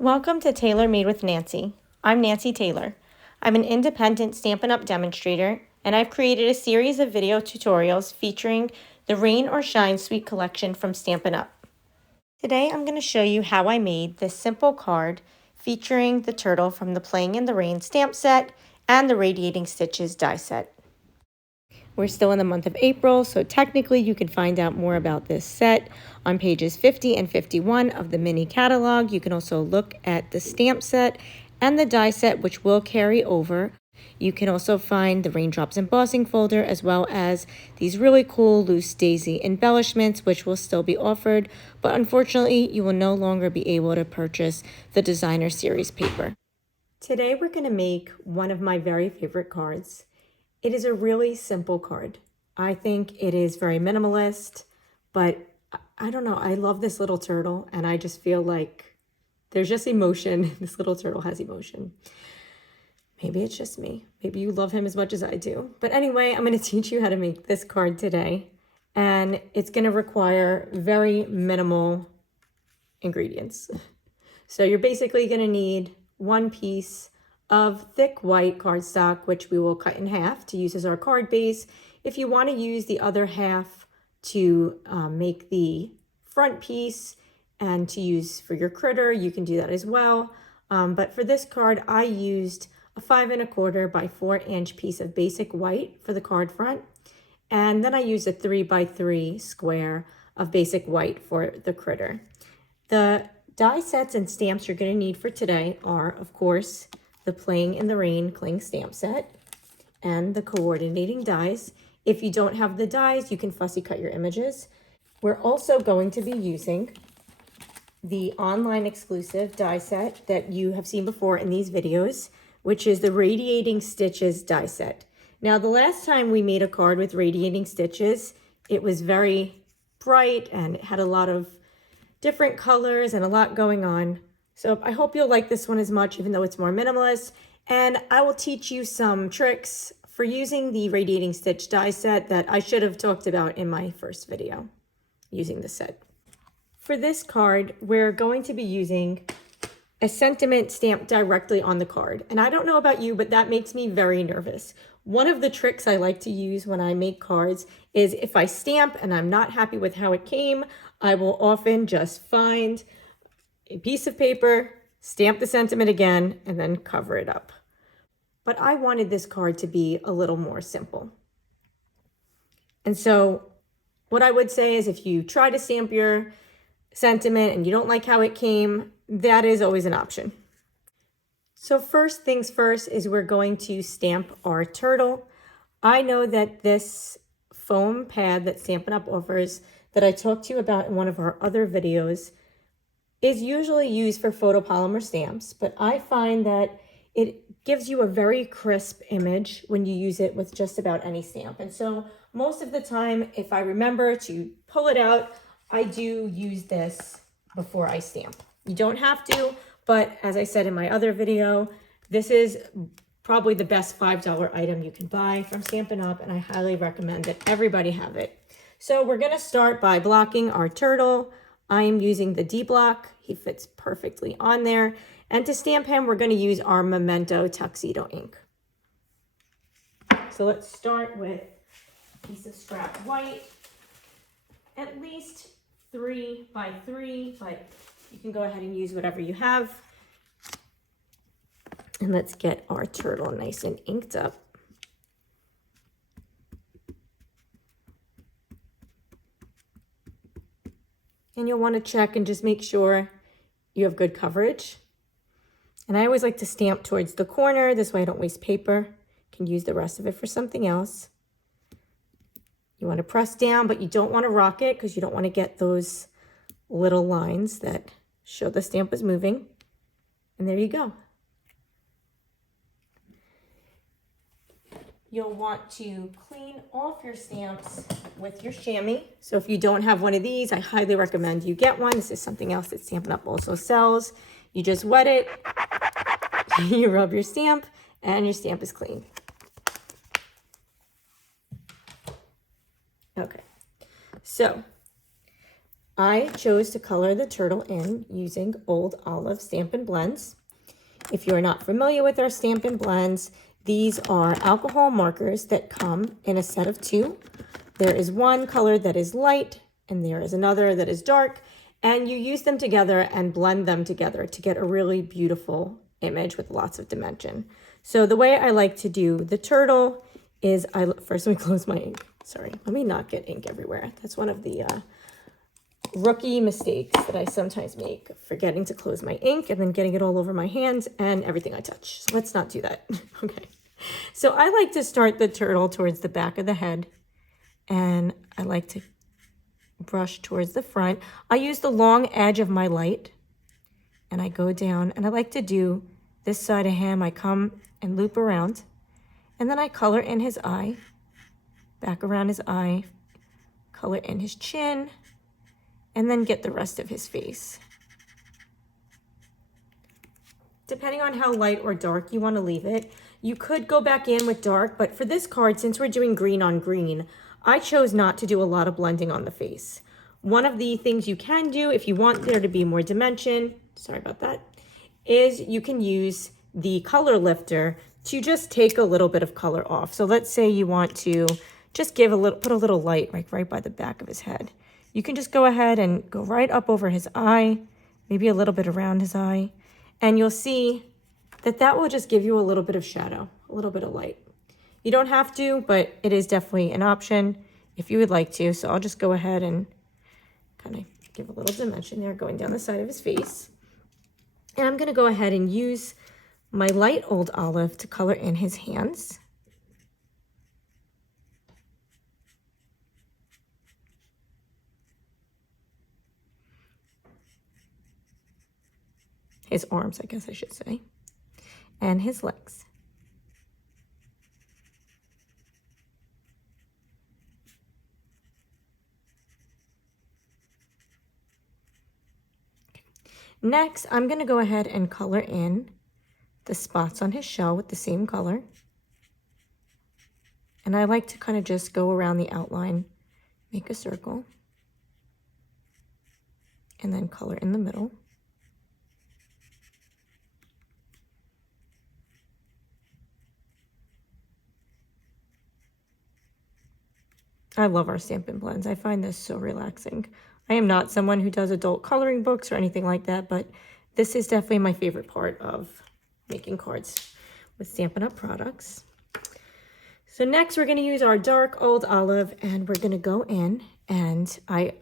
Welcome to Tailor Made with Nancy. I'm Nancy Taylor. I'm an independent Stampin' Up! Demonstrator, and I've created a series of video tutorials featuring the Rain or Shine Suite collection from Stampin' Up! Today I'm going to show you how I made this simple card featuring the turtle from the Playing in the Rain stamp set and the Radiating Stitches die set. We're still in the month of April, so technically you can find out more about this set on pages 50 and 51 of the mini catalog. You can also look at the stamp set and the die set, which will carry over. You can also find the Raindrops embossing folder, as well as these really cool loose daisy embellishments, which will still be offered, but unfortunately you will no longer be able to purchase the designer series paper. Today we're going to make one of my very favorite cards. It is a really simple card. I think it is very minimalist, but I don't know. I love this little turtle, and I just feel like there's just emotion. This little turtle has emotion. Maybe it's just me. Maybe you love him as much as I do. But anyway, I'm going to teach you how to make this card today, and it's going to require very minimal ingredients. So you're basically going to need one piece of thick white cardstock, which we will cut in half to use as our card base. If you want to use the other half to make the front piece and to use for your critter, you can do that as well. But for this card, I used a 5 1/4 by 4 inch piece of basic white for the card front. And then I used a 3 by 3 square of basic white for the critter. The die sets and stamps you're going to need for today are, of course, the Playing in the Rain cling stamp set and the coordinating dies. If you don't have the dies, you can fussy cut your images. We're also going to be using the online exclusive die set that you have seen before in these videos, which is the Radiating Stitches die set. Now, the last time we made a card with Radiating Stitches, it was very bright and it had a lot of different colors and a lot going on. So I hope you'll like this one as much, even though it's more minimalist. And I will teach you some tricks for using the Radiating Stitch die set that I should have talked about in my first video using the set. For this card, we're going to be using a sentiment stamped directly on the card. And I don't know about you, but that makes me very nervous. One of the tricks I like to use when I make cards is if I stamp and I'm not happy with how it came, I will often just find a piece of paper, stamp the sentiment again, and then cover it up. But I wanted this card to be a little more simple. And so what I would say is if you try to stamp your sentiment and you don't like how it came, that is always an option. So first things first is we're going to stamp our turtle. I know that this foam pad that Stampin' Up! Offers that I talked to you about in one of our other videos is usually used for photopolymer stamps, but I find that it gives you a very crisp image when you use it with just about any stamp. And so most of the time, if I remember to pull it out, I do use this before I stamp. You don't have to, but as I said in my other video, this is probably the best $5 item you can buy from Stampin' Up! And I highly recommend that everybody have it. So we're gonna start by blocking our turtle. I am using the D block. He fits perfectly on there. And to stamp him, we're going to use our Memento Tuxedo ink. So let's start with a piece of scrap white, at least 3 by 3, but you can go ahead and use whatever you have. And let's get our turtle nice and inked up. And you'll want to check and just make sure you have good coverage. And I always like to stamp towards the corner. This way I don't waste paper. Can use the rest of it for something else. You want to press down, but you don't want to rock it because you don't want to get those little lines that show the stamp is moving. And there you go. You'll want to clean off your stamps with your chamois. So if you don't have one of these, I highly recommend you get one. This is something else that Stampin' Up! Also sells. You just wet it, you rub your stamp, and your stamp is clean. Okay, so I chose to color the turtle in using Old Olive Stampin' Blends. If you're not familiar with our Stampin' Blends, these are alcohol markers that come in a set of 2. There is one color that is light and there is another that is dark, and you use them together and blend them together to get a really beautiful image with lots of dimension. So the way I like to do the turtle is first let me close my ink. Sorry, let me not get ink everywhere. That's one of the rookie mistakes that I sometimes make, forgetting to close my ink and then getting it all over my hands and everything I touch. So let's not do that. Okay. So I like to start the turtle towards the back of the head, and I like to brush towards the front. I use the long edge of my light and I go down, and I like to do this side of him. I come and loop around, and then I color in his eye, back around his eye, color in his chin, and then get the rest of his face. Depending on how light or dark you want to leave it, you could go back in with dark, but for this card, since we're doing green on green, I chose not to do a lot of blending on the face. One of the things you can do if you want there to be more dimension, sorry about that, is you can use the color lifter to just take a little bit of color off. So let's say you want to just put a little light right by the back of his head. You can just go ahead and go right up over his eye, maybe a little bit around his eye, and you'll see that will just give you a little bit of shadow, a little bit of light. You don't have to, but it is definitely an option if you would like to. So I'll just go ahead and kind of give a little dimension there going down the side of his face. And I'm going to go ahead and use my light Old Olive to color in his hands. His arms, I guess I should say, and his legs. Okay. Next, I'm going to go ahead and color in the spots on his shell with the same color. And I like to kind of just go around the outline, make a circle, and then color in the middle. I love our Stampin' Blends. I find this so relaxing. I am not someone who does adult coloring books or anything like that, but this is definitely my favorite part of making cards with Stampin' Up products. So next we're going to use our dark Old Olive, and we're going to go in, and I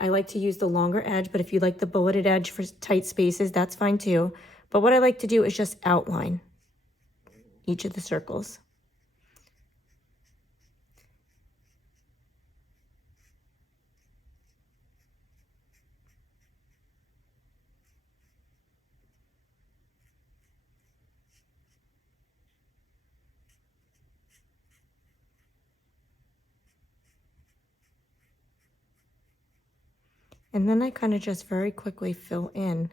like to use the longer edge, but if you like the bulleted edge for tight spaces, that's fine too. But what I like to do is just outline each of the circles. And then I kind of just very quickly fill in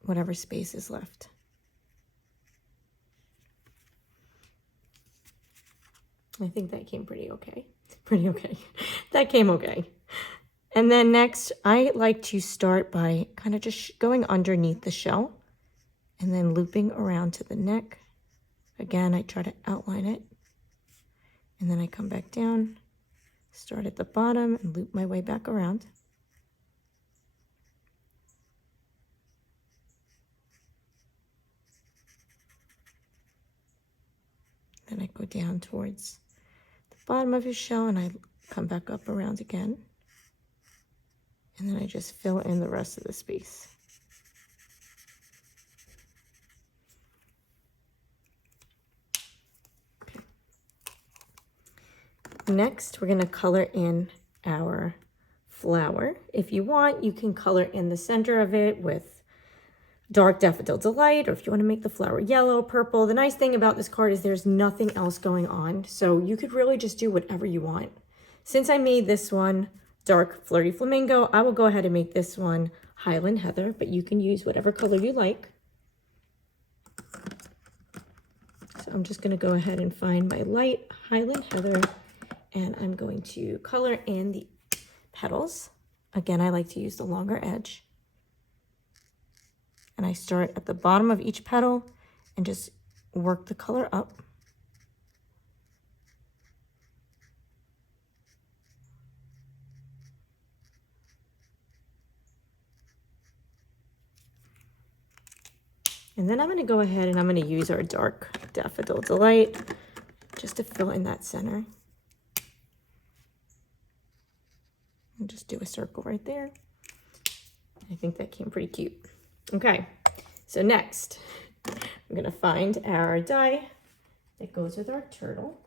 whatever space is left. I think that came pretty okay. That came okay. And then next, I like to start by kind of just going underneath the shell and then looping around to the neck. Again, I try to outline it. And then I come back down, start at the bottom, and loop my way back around. Then I go down towards the bottom of his shell, and I come back up around again. And then I just fill in the rest of the space. Okay. Next, we're going to color in our flower. If you want, you can color in the center of it with dark Daffodil Delight, or if you want to make the flower yellow, purple. The nice thing about this card is there's nothing else going on, so you could really just do whatever you want. Since I made this one dark Flirty Flamingo, I will go ahead and make this one Highland Heather, but you can use whatever color you like. So I'm just going to go ahead and find my light Highland Heather, and I'm going to color in the petals. Again, I like to use the longer edge. And I start at the bottom of each petal and just work the color up. And then I'm going to go ahead and I'm going to use our dark Daffodil Delight just to fill in that center. And just do a circle right there. I think that came pretty cute. Okay, so next, I'm going to find our die that goes with our turtle.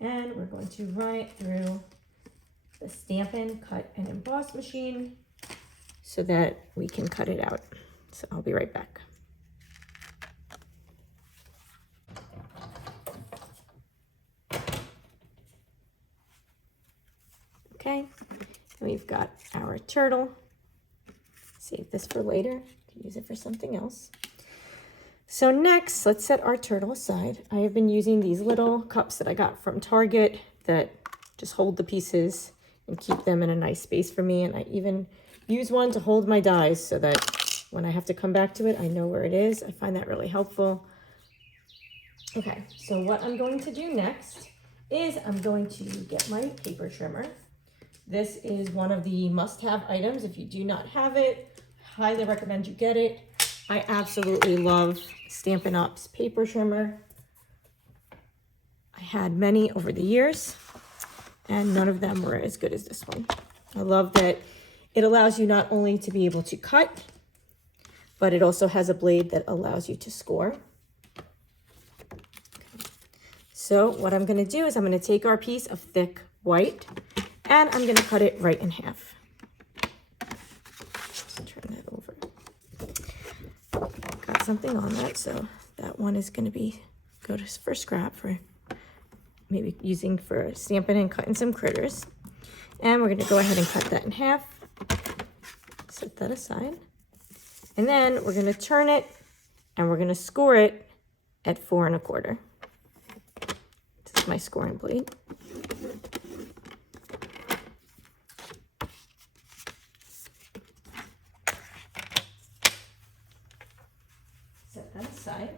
And we're going to run it through the Stampin' Cut and Emboss machine so that we can cut it out. So I'll be right back. Okay, and we've got our turtle. Save this for later, can use it for something else. So next, let's set our turtle aside. I have been using these little cups that I got from Target that just hold the pieces and keep them in a nice space for me. And I even use one to hold my dies so that when I have to come back to it, I know where it is. I find that really helpful. Okay, so what I'm going to do next is I'm going to get my paper trimmer. This is one of the must-have items. If you do not have it, I highly recommend you get it. I absolutely love Stampin' Up's paper trimmer. I had many over the years, and none of them were as good as this one. I love that it allows you not only to be able to cut, but it also has a blade that allows you to score. So what I'm going to do is I'm going to take our piece of thick white and I'm going to cut it right in half. Turn that over. Got something on that, so that one is going to go for scrap for maybe using for stamping and cutting some critters. And we're going to go ahead and cut that in half. Set that aside. And then we're going to turn it and we're going to score it at 4 1/4. This is my scoring blade. Set that aside.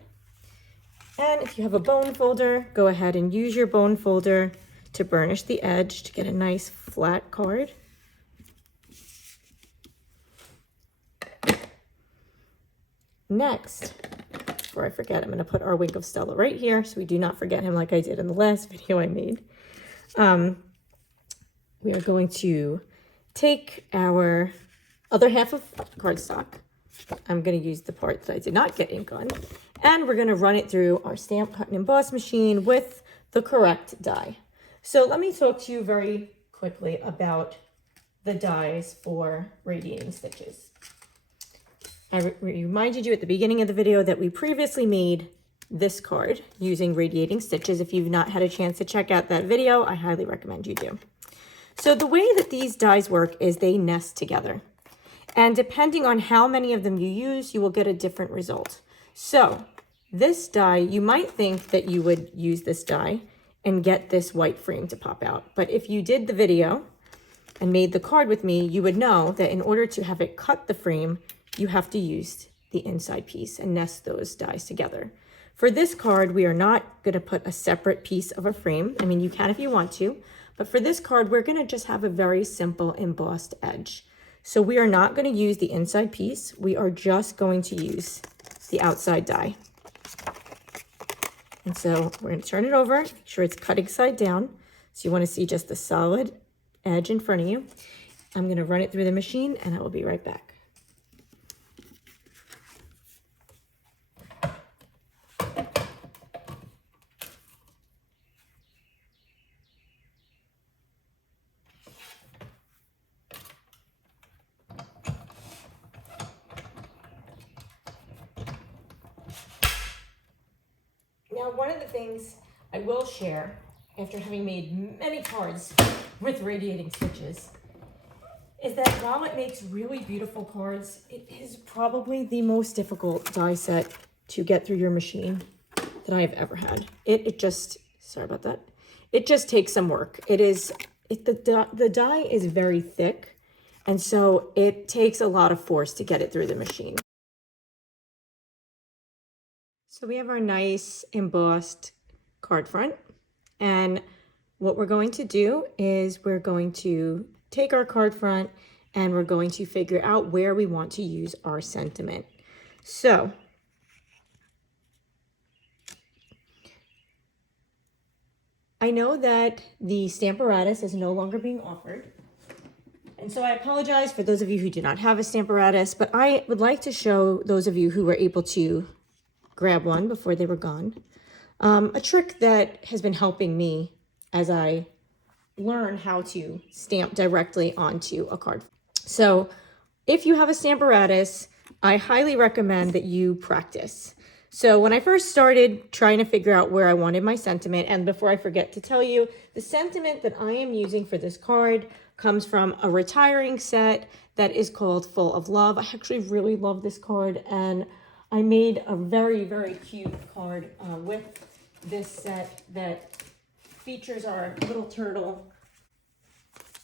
And if you have a bone folder, go ahead and use your bone folder to burnish the edge to get a nice flat card. Next, before I forget, I'm going to put our Wink of Stella right here so we do not forget him like I did in the last video I made. We are going to take our other half of cardstock. I'm going to use the part that I did not get ink on. And we're going to run it through our Stamp, Cut, and Emboss machine with the correct die. So let me talk to you very quickly about the dies for radiating stitches. I reminded you at the beginning of the video that we previously made this card using radiating stitches. If you've not had a chance to check out that video, I highly recommend you do. So the way that these dies work is they nest together. And depending on how many of them you use, you will get a different result. So this die, you might think that you would use this die and get this white frame to pop out. But if you did the video and made the card with me, you would know that in order to have it cut the frame, you have to use the inside piece and nest those dies together. For this card, we are not going to put a separate piece of a frame. I mean, you can if you want to, but for this card, we're going to just have a very simple embossed edge. So we are not going to use the inside piece. We are just going to use the outside die. And so we're going to turn it over, make sure it's cutting side down. So you want to see just the solid edge in front of you. I'm going to run it through the machine and I will be right back. Now, one of the things I will share after having made many cards with radiating stitches is that while it makes really beautiful cards, it is probably the most difficult die set to get through your machine that I have ever had. It just, sorry about that. It just takes some work. It's the die is very thick, and so it takes a lot of force to get it through the machine. So we have our nice embossed card front, and what we're going to do is we're going to take our card front and we're going to figure out where we want to use our sentiment. So I know that the Stamparatus is no longer being offered. And so I apologize for those of you who do not have a Stamparatus, but I would like to show those of you who were able to grab one before they were gone, a trick that has been helping me as I learn how to stamp directly onto a card. So if you have a Stamparatus, I highly recommend that you practice. So when I first started trying to figure out where I wanted my sentiment, and before I forget to tell you, the sentiment that I am using for this card comes from a retiring set that is called Full of Love. I actually really love this card, and I made a very, very cute card with this set that features our little turtle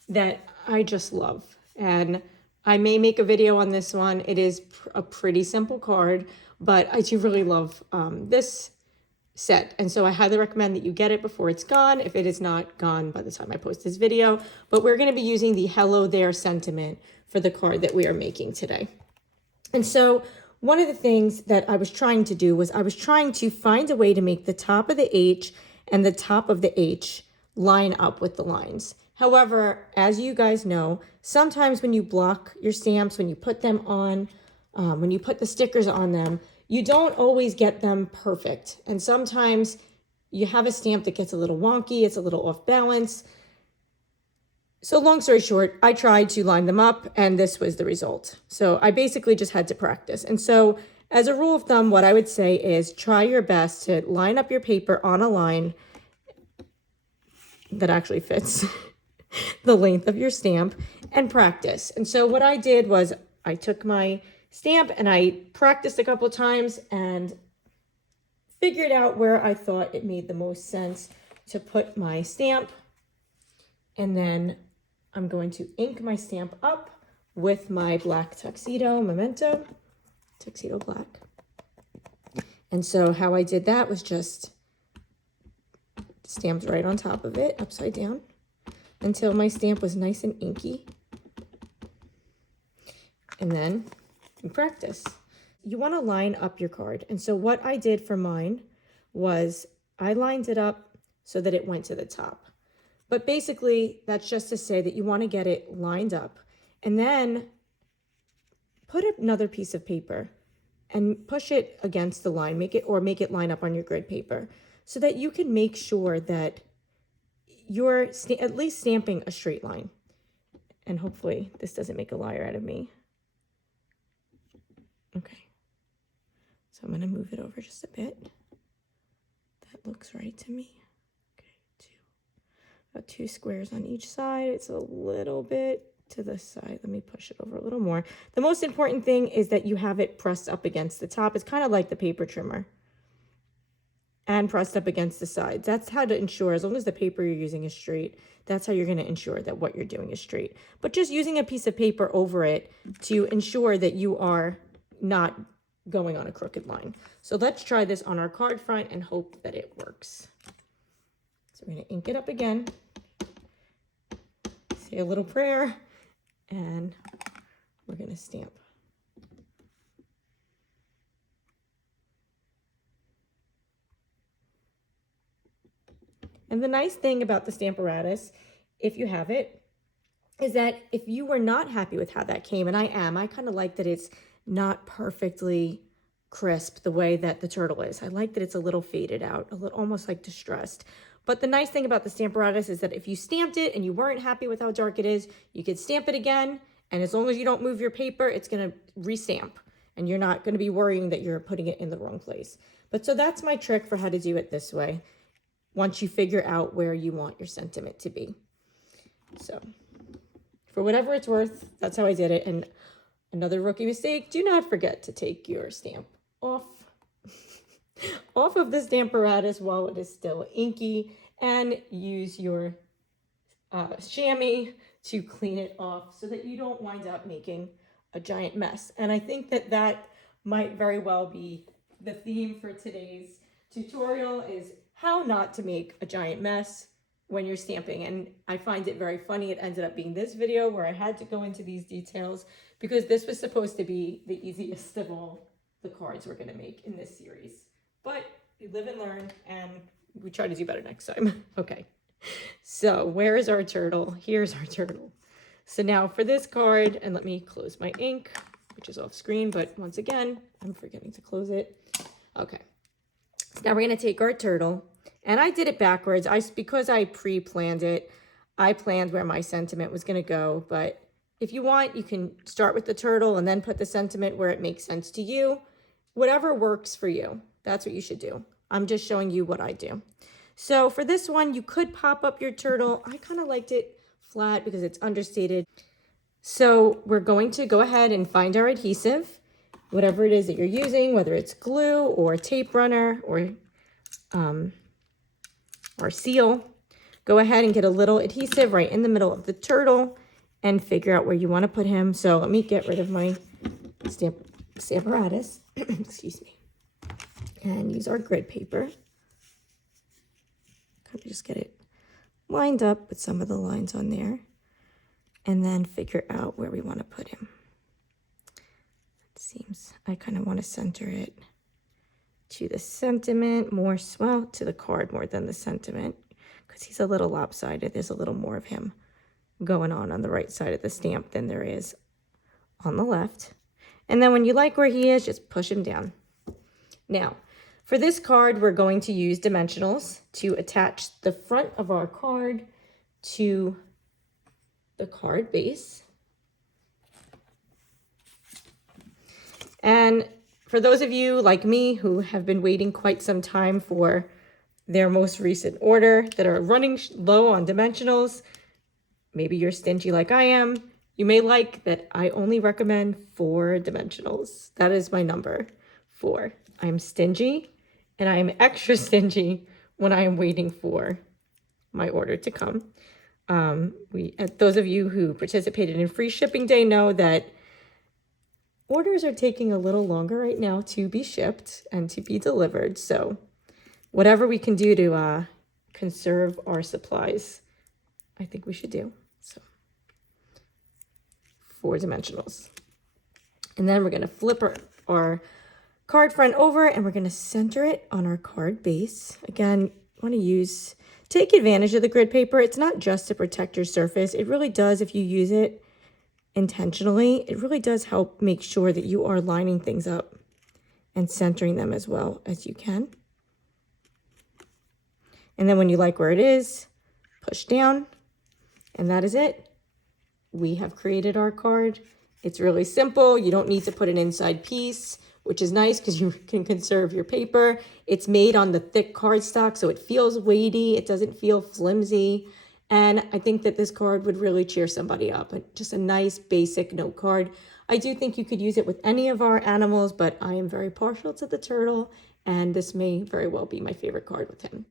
that I just love. And I may make a video on this one. It is a pretty simple card, but I do really love this set. And so I highly recommend that you get it before it's gone, if it is not gone by the time I post this video. But we're going to be using the Hello There sentiment for the card that we are making today. And so one of the things that I was trying to do was I was trying to find a way to make the top of the H and the top of the H line up with the lines. However, as you guys know, sometimes when you block your stamps, when you put them on, when you put the stickers on them, you don't always get them perfect. And sometimes you have a stamp that gets a little wonky, it's a little off balance. So long story short, I tried to line them up and this was the result. So I basically just had to practice. And so as a rule of thumb, what I would say is try your best to line up your paper on a line that actually fits the length of your stamp and practice. And so what I did was I took my stamp and I practiced a couple of times and figured out where I thought it made the most sense to put my stamp. And then I'm going to ink my stamp up with my black tuxedo memento, tuxedo black. And so how I did that was just stamped right on top of it, upside down, until my stamp was nice and inky. And then you practice. You want to line up your card. And so what I did for mine was I lined it up so that it went to the top. But basically, that's just to say that you want to get it lined up and then put another piece of paper and push it against the line, make it line up on your grid paper so that you can make sure that you're at least stamping a straight line. And hopefully this doesn't make a liar out of me. Okay. So I'm going to move it over just a bit. That looks right to me. About 2 squares on each side. It's a little bit to the side. Let me push it over a little more. The most important thing is that you have it pressed up against the top. It's kind of like the paper trimmer. And pressed up against the sides. That's how to ensure, as long as the paper you're using is straight, that's how you're going to ensure that what you're doing is straight. But just using a piece of paper over it to ensure that you are not going on a crooked line. So let's try this on our card front and hope that it works. So we're going to ink it up again, say a little prayer, and we're going to stamp. And the nice thing about the Stamparatus, if you have it, is that if you were not happy with how that came, and I kind of like that it's not perfectly crisp the way that the turtle is. I like that it's a little faded out, a little almost like distressed. But the nice thing about the Stamparatus is that if you stamped it and you weren't happy with how dark it is, you could stamp it again. And as long as you don't move your paper, it's going to restamp. And you're not going to be worrying that you're putting it in the wrong place. But so that's my trick for how to do it this way, once you figure out where you want your sentiment to be. So for whatever it's worth, that's how I did it. And another rookie mistake, do not forget to take your stamp off of the Stamparatus while it is still inky, and use your chamois to clean it off so that you don't wind up making a giant mess. And I think that that might very well be the theme for today's tutorial, is how not to make a giant mess when you're stamping. And I find it very funny. It ended up being this video where I had to go into these details because this was supposed to be the easiest of all the cards we're going to make in this series. But we live and learn, and we try to do better next time. Okay. So where is our turtle? Here's our turtle. So now for this card, and let me close my ink, which is off screen, but once again, I'm forgetting to close it. Okay. So now we're going to take our turtle, and I did it backwards. Because I pre-planned it, I planned where my sentiment was going to go, but if you want, you can start with the turtle and then put the sentiment where it makes sense to you. Whatever works for you, that's what you should do. I'm just showing you what I do. So for this one, you could pop up your turtle. I kind of liked it flat because it's understated. So we're going to go ahead and find our adhesive, whatever it is that you're using, whether it's glue or tape runner or seal. Go ahead and get a little adhesive right in the middle of the turtle and figure out where you want to put him. So let me get rid of my stamp apparatus, excuse me, and use our grid paper. Kind of just get it lined up with some of the lines on there, and then figure out where we want to put him. It seems I kind of want to center it to the sentiment more, well, to the card more than the sentiment, because he's a little lopsided. There's a little more of him going on the right side of the stamp than there is on the left. And then when you like where he is, just push him down. Now, for this card, we're going to use dimensionals to attach the front of our card to the card base. And for those of you like me who have been waiting quite some time for their most recent order, that are running low on dimensionals, maybe you're stingy like I am, you may like that I only recommend 4 dimensionals. That is my number, 4. I'm stingy, and I am extra stingy when I am waiting for my order to come. Those of you who participated in Free Shipping Day know that orders are taking a little longer right now to be shipped and to be delivered. So whatever we can do to conserve our supplies, I think we should do. So 4 dimensionals. And then we're going to flip our card front over, and we're going to center it on our card base. Again, want to take advantage of the grid paper. It's not just to protect your surface. It really does, if you use it intentionally, it really does help make sure that you are lining things up and centering them as well as you can. And then when you like where it is, push down, and that is it. We have created our card. It's really simple. You don't need to put an inside piece, which is nice because you can conserve your paper. It's made on the thick cardstock, so it feels weighty. It doesn't feel flimsy. And I think that this card would really cheer somebody up. Just a nice basic note card. I do think you could use it with any of our animals, but I am very partial to the turtle, and this may very well be my favorite card with him.